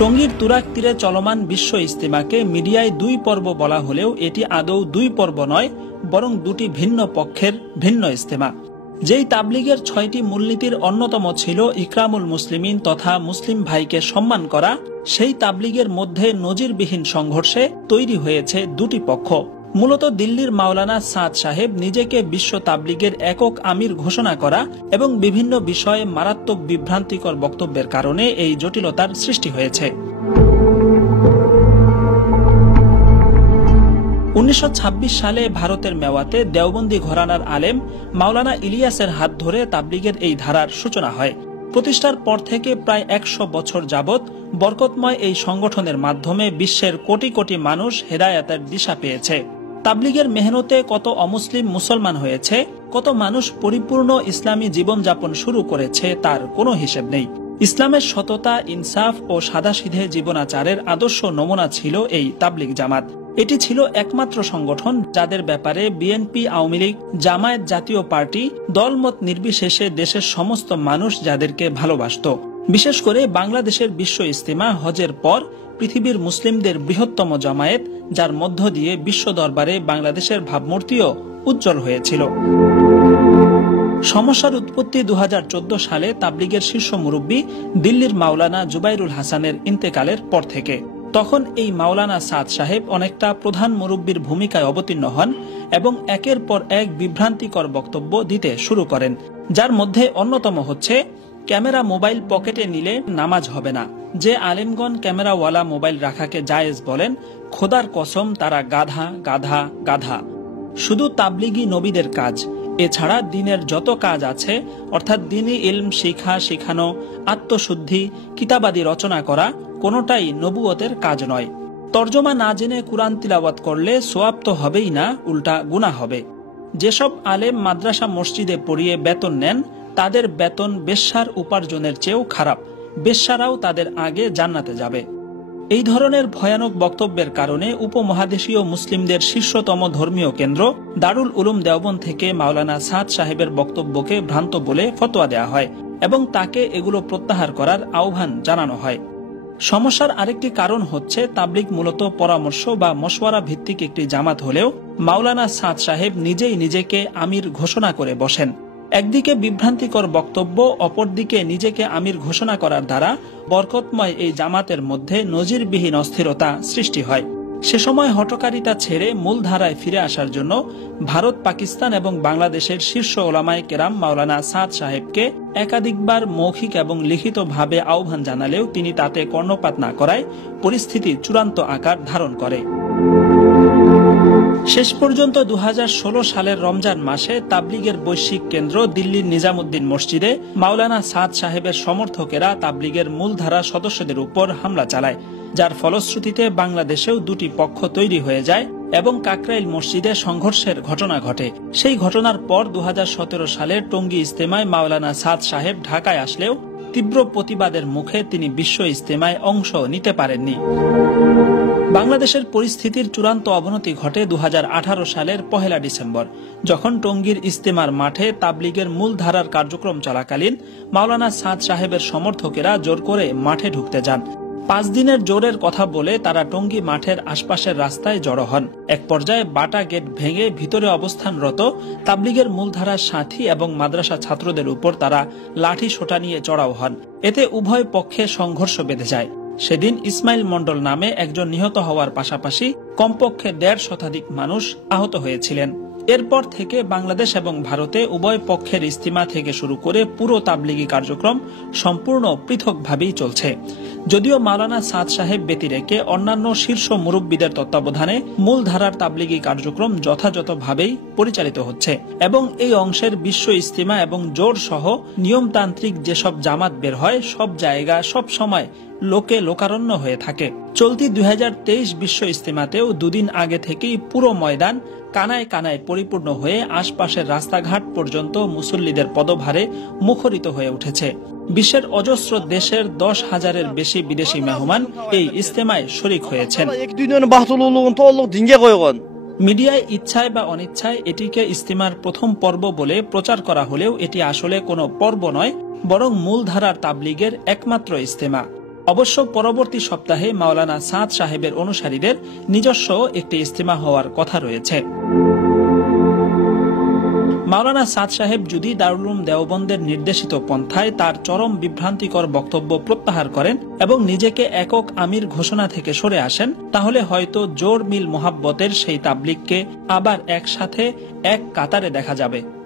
টঙ্গীর তুরাগ তীরে চলমান বিশ্ব ইজতেমাকে মিডিয়ায় 2 পর্ব বলা হলেও এটি আদৌ 2 পর্ব নয়, বরং দুটি ভিন্ন পক্ষের ভিন্ন ইজতেমা। যেই তাবলিগের 6টি মূলনীতির অন্যতম ছিল ইকরামুল মুসলিমিন তথা মুসলিম ভাইকে সম্মান করা, সেই তাবলিগের মধ্যে নজিরবিহীন সংঘর্ষে তৈরি হয়েছে দুটি পক্ষ। মূলত দিল্লির মাওলানা সাদ সাহেব নিজেকে বিশ্ব তাবলিগের একক আমির ঘোষণা করা এবং বিভিন্ন বিষয়ে মারাত্মক বিভ্রান্তিকর বক্তব্যের কারণে এই জটিলতার সৃষ্টি হয়েছে। 1926 সালে ভারতের মেওয়াতে দেওবন্দি ঘরানার আলেম মাওলানা ইলিয়াসের হাত ধরে তাবলিগের এই ধারার সূচনা হয়। প্রতিষ্ঠার পর থেকে প্রায় 100 বছর যাবৎ বরকতময় এই সংগঠনের মাধ্যমে বিশ্বের কোটি কোটি মানুষ হেদায়েতের দিশা পেয়েছে। তাবলিগের মেহনতে কত অমুসলিম মুসলমান হয়েছে, কত মানুষ পরিপূর্ণ ইসলামী জীবনযাপন শুরু করেছে, তার কোনো হিসেব নেই। ইসলামের সততা, ইনসাফ ও সাদাসিধে জীবনাচারের আদর্শ নমুনা ছিল এই তাবলিগ জামাত। এটি ছিল একমাত্র সংগঠন যাদের ব্যাপারে বিএনপি, আওয়ামী লীগ, জামায়াত, জাতীয় পার্টি দলমত নির্বিশেষে দেশের সমস্ত মানুষ যাদেরকে ভালোবাসত। বিশেষ করে বাংলাদেশের বিশ্ব ইজতেমা হজের পর পৃথিবীর মুসলিমদের বৃহত্তম জামায়াত, যার মধ্য দিয়ে বিশ্ব দরবারে বাংলাদেশের ভাবমূর্তিও উজ্জ্বল হয়েছিল। সমস্যার উৎপত্তি 2014 সালে তাবলিগের শীর্ষ মুরব্বী দিল্লির মাওলানা জুবাইরুল হাসানের ইন্তেকালের পর থেকে। তখন এই মাওলানা সাদ সাহেব অনেকটা প্রধান মুরব্বীর ভূমিকায় অবতীর্ণ হন এবং একের পর এক বিভ্রান্তিকর বক্তব্য দিতে শুরু করেন, যার মধ্যে অন্যতম হচ্ছে ক্যামেরা মোবাইল পকেটে নিলে নামাজ হবে না। যে আলেমগণ ক্যামেরাওয়ালা মোবাইল রাখাকে জায়েজ বলেন, খোদার কসম তারা গাধা গাধা গাধা। শুধু তাবলিগি নবীদের কাজ, এছাড়া দিনের যত কাজ আছে অর্থাৎ দিনী ইলম শিখা, শিখানো, আত্মশুদ্ধি, কিতাবাদি রচনা করা কোনোটাই নবুয়তের কাজ নয়। তর্জমা না জেনে কুরআন তিলাওয়াত করলে সোয়াব তো হবেই না, উল্টা গুনাহ হবে। যেসব আলেম মাদ্রাসা মসজিদে পড়িয়ে বেতন নেন তাদের বেতন বেশ্যার উপার্জনের চেয়েও খারাপ, বেশ্যারাও তাদের আগে জান্নাতে যাবে। এই ধরনের ভয়ানক বক্তব্যের কারণে উপমহাদেশীয় মুসলিমদের শীর্ষতম ধর্মীয় কেন্দ্র দারুল উলুম দেওবন্দ থেকে মাওলানা সাদ সাহেবের বক্তব্যকে ভ্রান্ত বলে ফতোয়া দেওয়া হয় এবং তাকে এগুলো প্রত্যাহার করার আহ্বান জানানো হয়। সমস্যার আরেকটি কারণ হচ্ছে তাবলিগ মূলত পরামর্শ বা মশওয়ারা ভিত্তিক একটি জামাত হলেও মাওলানা সাদ সাহেব নিজেই নিজেকে আমির ঘোষণা করে বসেন। একদিকে বিভ্রান্তিকর বক্তব্য, অপরদিকে নিজেকে আমির ঘোষণা করার দ্বারা বরকতময় এই জামাতের মধ্যে নজিরবিহীন অস্থিরতা সৃষ্টি হয়। সে সময় হঠকারিতা ছেড়ে মূল ধারায় ফিরে আসার জন্য ভারত, পাকিস্তান এবং বাংলাদেশের শীর্ষ ওলামায়ে কেরাম মাওলানা সাদ সাহেবকে একাধিকবার মৌখিক এবং লিখিতভাবে আহ্বান জানালেও তিনি তাতে কর্ণপাত না করায় পরিস্থিতি চূড়ান্ত আকার ধারণ করে। শেষ পর্যন্ত 2016 সালের রমজান মাসে তাবলিগের বৈশ্বিক কেন্দ্র দিল্লির নিজামুদ্দিন মসজিদে মাওলানা সাদ সাহেবের সমর্থকেরা তাবলিগের মূলধারা সদস্যদের উপর হামলা চালায়, যার ফলশ্রুতিতে বাংলাদেশেও দুটি পক্ষ তৈরি হয়ে যায় এবং কাকরাইল মসজিদে সংঘর্ষের ঘটনা ঘটে। সেই ঘটনার পর 2017 সালের টঙ্গী ইজতেমায় মাওলানা সাদ সাহেব ঢাকায় আসলেও তীব্র প্রতিবাদের মুখে তিনি বিশ্ব ইজতেমায় অংশ নিতে পারেননি। বাংলাদেশের পরিস্থিতির চূড়ান্ত অবনতি ঘটে 2018 সালের 1 ডিসেম্বর, যখন টঙ্গীর ইজতেমার মাঠে তাবলিগের মূল ধারার কার্যক্রম চলাকালীন মাওলানা সাদ সাহেবের সমর্থকেরা জোর করে মাঠে ঢুকতে যান। 5 দিনের জোরের কথা বলে তারা টঙ্গী মাঠের আশপাশের রাস্তায় জড়ো হন। এক পর্যায়ে বাটা গেট ভেঙে ভিতরে অবস্থানরত তাবলিগের মূলধারার সাথী এবং মাদ্রাসা ছাত্রদের উপর তারা লাঠি সোটা নিয়ে চড়াও হন। এতে উভয় পক্ষে সংঘর্ষ বেঁধে যায়। সেদিন ইসমাইল মন্ডল নামে একজন নিহত হওয়ার পাশাপাশি কমপক্ষে 1.5 শতাধিক মানুষ আহত হয়েছিলেন। এরপর থেকে বাংলাদেশ এবং ভারতে উভয় পক্ষের ইজতিমা থেকে শুরু করে পুরো তাবলিগি কার্যক্রম সম্পূর্ণ পৃথকভাবেই চলছে। যদিও মাওলানা সাদ সাহেব ব্যতিরেকে অন্যান্য শীর্ষ মুরব্বীদের তত্ত্বাবধানে মূল ধারার তাবলিগি কার্যক্রম যথাযথভাবেই পরিচালিত হচ্ছে এবং এই অংশের বিশ্ব ইজতিমা এবং জোর সহ নিয়মতান্ত্রিক যেসব জামাত বের হয় সব জায়গা সব সময় লোকে লোকারণ্য হয়ে থাকে। চলতি 2023 বিশ্ব ইজতিমাতেও 2 দিন আগে থেকেই পুরো ময়দান কানায় কানায় পরিপূর্ণ হয়ে আশপাশের রাস্তাঘাট পর্যন্ত মুসল্লিদের পদভারে মুখরিত হয়ে উঠেছে। বিশ্বের অজস্র দেশের 10,000-এর বেশি বিদেশি মেহমান এই ইজতেমায় শরীক হয়েছেন। মিডিয়ায় ইচ্ছায় বা অনিচ্ছায় এটিকে ইজতেমার প্রথম পর্ব বলে প্রচার করা হলেও এটি আসলে কোনো পর্ব নয়, বরং মূলধারার তাবলিগের একমাত্র ইজতেমা। অবশ্য পরবর্তী সপ্তাহে মাওলানা সাদ সাহেবের অনুসারীদের নিজস্ব একটি ইজতিমা হওয়ার কথা রয়েছে। মাওলানা সাদ সাহেব যদি দারুল উলুম দেওবন্দের নির্দেশিত পন্থায় তার চরম বিভ্রান্তিকর বক্তব্য প্রত্যাহার করেন এবং নিজেকে একক আমির ঘোষণা থেকে সরে আসেন, তাহলে হয়তো জোর মিল মোহাব্বতের সেই তাবলিগকে আবার একসাথে এক কাতারে দেখা যাবে।